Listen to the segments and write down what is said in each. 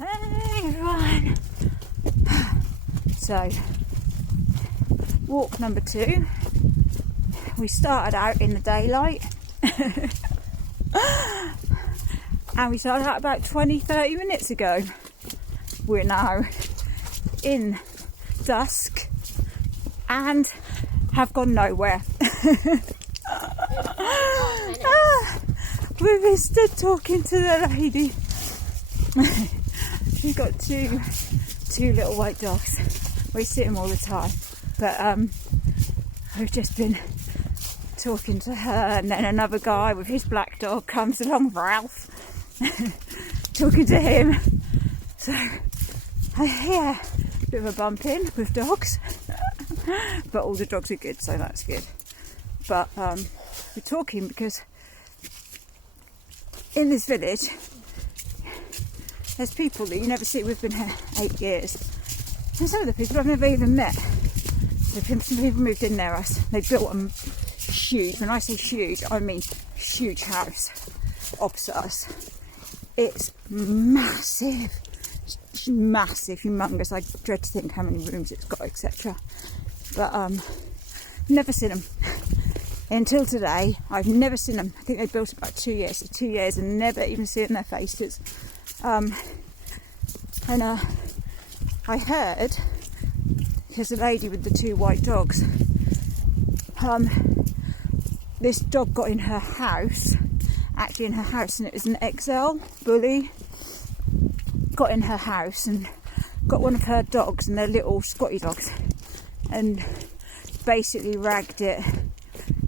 Hey everyone! So, walk number 2. We started out in the daylight and we started out about 20-30 minutes ago. We're now in dusk and have gone nowhere. We've been stood talking to the lady. We've got two little white dogs. We see them all the time, but we've just been talking to her, and then another guy with his black dog comes along, Ralph, talking to him. So yeah, bit of a bump in with dogs, but all the dogs are good, so that's good. But we're talking because in this village there's people that you never see. We've been here 8 years, and some of the people I've never even met. Some people moved in near us. They built a huge, when I say huge, I mean huge house opposite us. It's massive, humongous. I dread to think how many rooms it's got, etc. But never seen them until today. I've never seen them. I think they built it about 2 years, so 2 years, and never even seen their faces. I heard, because the lady with the 2 white dogs, this dog got in her house, actually in her house, and it was an XL bully, got in her house and got one of her dogs, and they're little Scotty dogs, and basically ragged it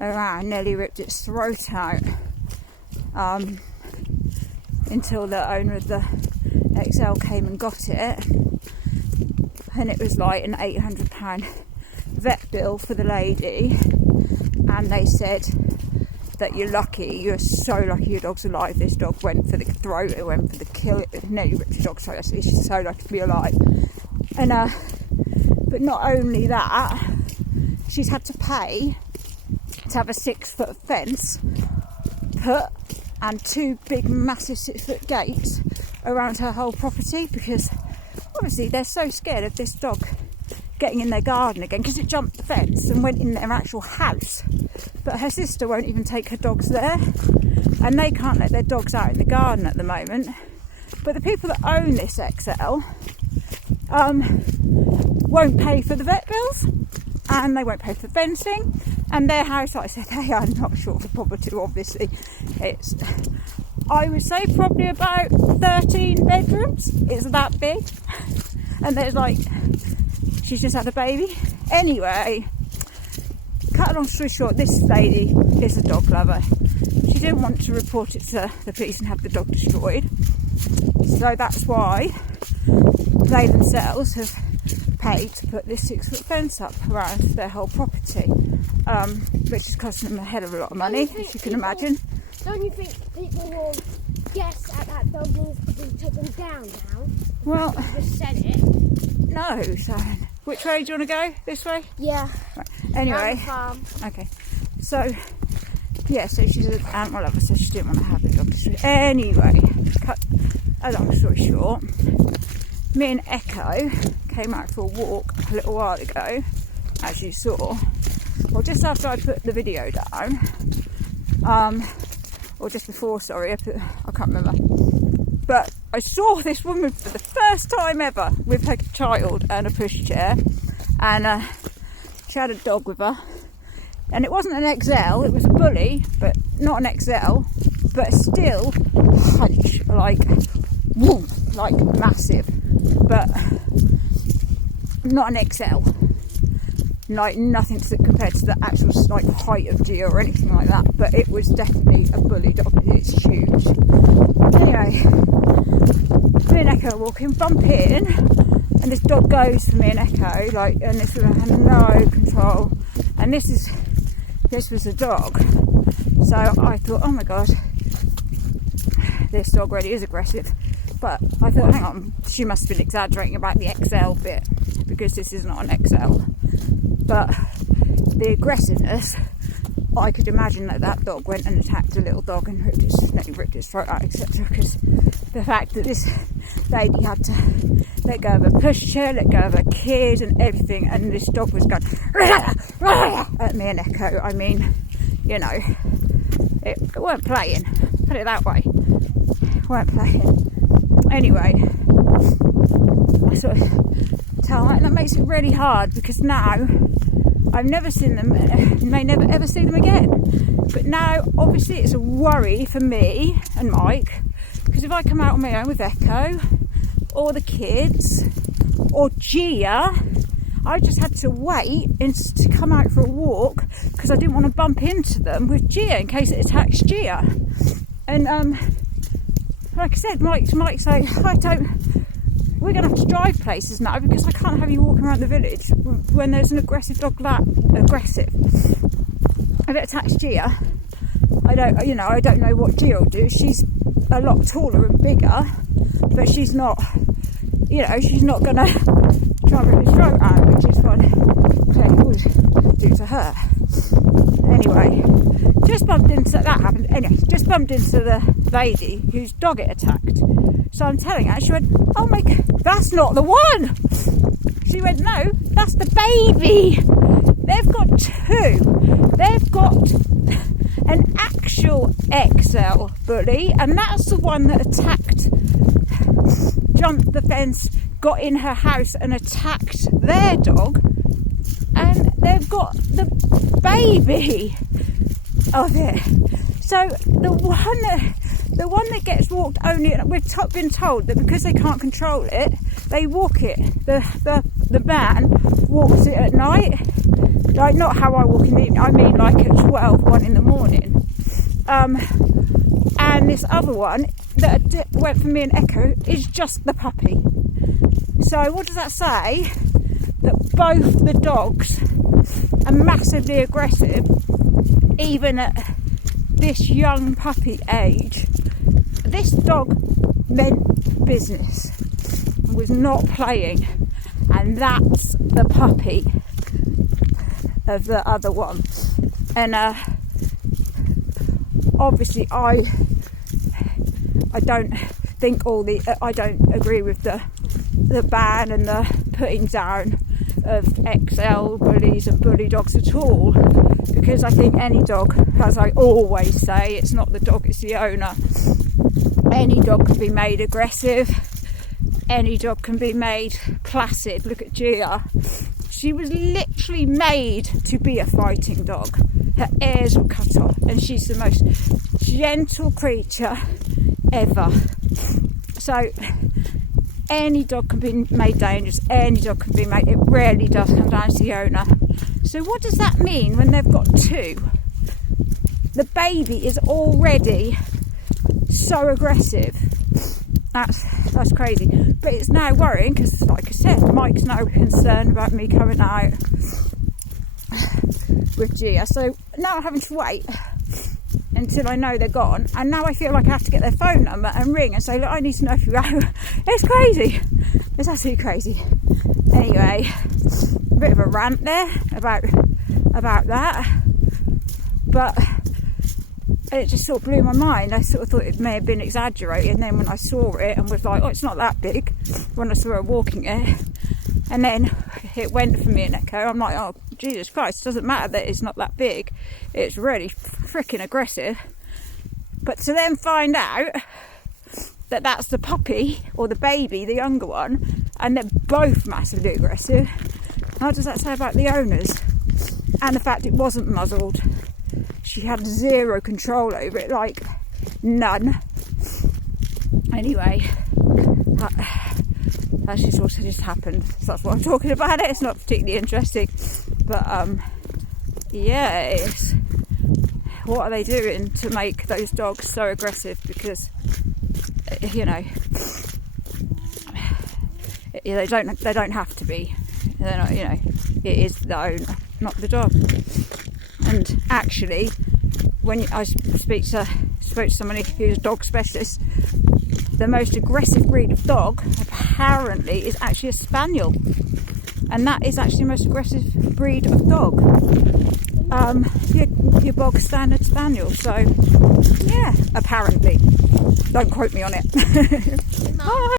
around, nearly ripped its throat out, until the owner of the XL came and got it, and it was like an £800 vet bill for the lady, and they said that you're so lucky your dog's alive. This dog went for the throat, it went for the kill, it nearly ripped your dog's throat. She's so lucky to be alive. And but not only that, she's had to pay to have a 6-foot fence put and 2 big massive 6-foot gates around her whole property, because obviously they're so scared of this dog getting in their garden again, because it jumped the fence and went in their actual house. But her sister won't even take her dogs there, and they can't let their dogs out in the garden at the moment. But the people that own this XL won't pay for the vet bills, and they won't pay for fencing, and their house, like I said, they are not short of property, obviously. It's, I would say, probably about 13 bedrooms. It's that big, and there's like, she's just had a baby. Anyway, cut a long story short, this lady is a dog lover. She didn't want to report it to the police and have the dog destroyed, so that's why they themselves have paid to put this 6-foot fence up around their whole property, which is costing them a hell of a lot of money, as you can imagine. Don't you think people will guess that dog needs to be taken down now? Well, you just said it. No, Sarren. Which way do you want to go? This way? Yeah. Right. Anyway. Okay. So, yeah, so she's an animal lover, so she didn't want to have the dog destroyed. Anyway, cut a long story short, me and Echo came out for a walk a little while ago, as you saw. Well, just after I put the video down, or just before, sorry, I can't remember. But I saw this woman for the first time ever with her child and a pushchair, and she had a dog with her, and it wasn't an XL, it was a bully, but not an XL, but still huge, like whoop, like massive, but not an XL, like nothing compared to the actual like height of deer or anything like that, but it was definitely a bully dog. It's huge. Anyway, me and Echo are walking, bump in, and this dog goes for me and Echo, like, and this woman had no control, and this was a dog. So I thought, oh my god, this dog really is aggressive. But I thought, hang on, she must have been exaggerating about the XL bit, because this is not an XL. But the aggressiveness, I could imagine that dog went and attacked a little dog and ripped its throat out, etc. Because the fact that this Baby had to let go of a pushchair, let go of a kid and everything, and this dog was going at me and Echo. I mean, you know, it weren't playing, put it that way. Weren't playing. Anyway, I sort of tell her, and that makes it really hard because now I've never seen them, may never ever see them again. But now, obviously, it's a worry for me and Mike, because if I come out on my own with Echo, or the kids, or Gia, I just had to wait to come out for a walk because I didn't want to bump into them with Gia in case it attacks Gia. And like I said, Mike's like, we're going to have to drive places now because I can't have you walking around the village when there's an aggressive dog that aggressive. If it attacks Gia, I don't know what Gia will do. She's a lot taller and bigger, but she's not going to try and rip his throat out, which is what Claire would do to her. Anyway, just bumped into the lady whose dog it attacked. So I'm telling her, she went, oh my God, that's not the one. She went, no, that's the baby. They've got two. They've got an actual XL bully, and that's the one that jumped the fence, got in her house and attacked their dog. And they've got the baby of it. So the one that gets walked only, we've been told that because they can't control it, they walk it. The man walks it at night. Like, not how I walk in the evening, I mean like at 1 in the morning. And this other one that went for me and Echo is just the puppy. So what does that say? That both the dogs are massively aggressive, even at this young puppy age. This dog meant business, was not playing, and that's the puppy of the other one. And obviously I don't think I don't agree with the ban and the putting down of XL bullies and bully dogs at all, because I think any dog, as I always say, it's not the dog, it's the owner. Any dog can be made aggressive, any dog can be made placid. Look at Gia, she was literally made to be a fighting dog. Her ears were cut off, and she's the most gentle creature ever. So any dog can be made dangerous, any dog can be made, it rarely does come down to the owner. So what does that mean when they've got two? The baby is already so aggressive. That's crazy. But it's now worrying because, like I said, Mike's now concerned about me coming out with Gia. So now I'm having to wait until I know they're gone, and now I feel like I have to get their phone number and ring and say, look, I need to know if you're out. It's crazy. It's absolutely crazy. Anyway, a bit of a rant there about that, but it just sort of blew my mind. I sort of thought it may have been exaggerated, and then when I saw it and was like, oh, it's not that big, when I saw her walking it, and then it went for me and Echo, I'm like, oh, Jesus Christ, it doesn't matter that it's not that big, it's really freaking aggressive. But to then find out that that's the puppy, or the baby, the younger one, and they're both massively aggressive, how does that say about the owners? And the fact it wasn't muzzled. She had zero control over it, like none. Anyway, that's just what just happened. So that's what I'm talking about. It's not particularly interesting, but yeah, it's, what are they doing to make those dogs so aggressive? Because you know, they don't have to be. They're not, you know, it is the owner, not the dog. And actually, when I spoke to somebody who's a dog specialist, the most aggressive breed of dog apparently is actually a spaniel, and that is actually the most aggressive breed of dog. Your bog standard spaniel. So yeah, apparently, don't quote me on it. Bye.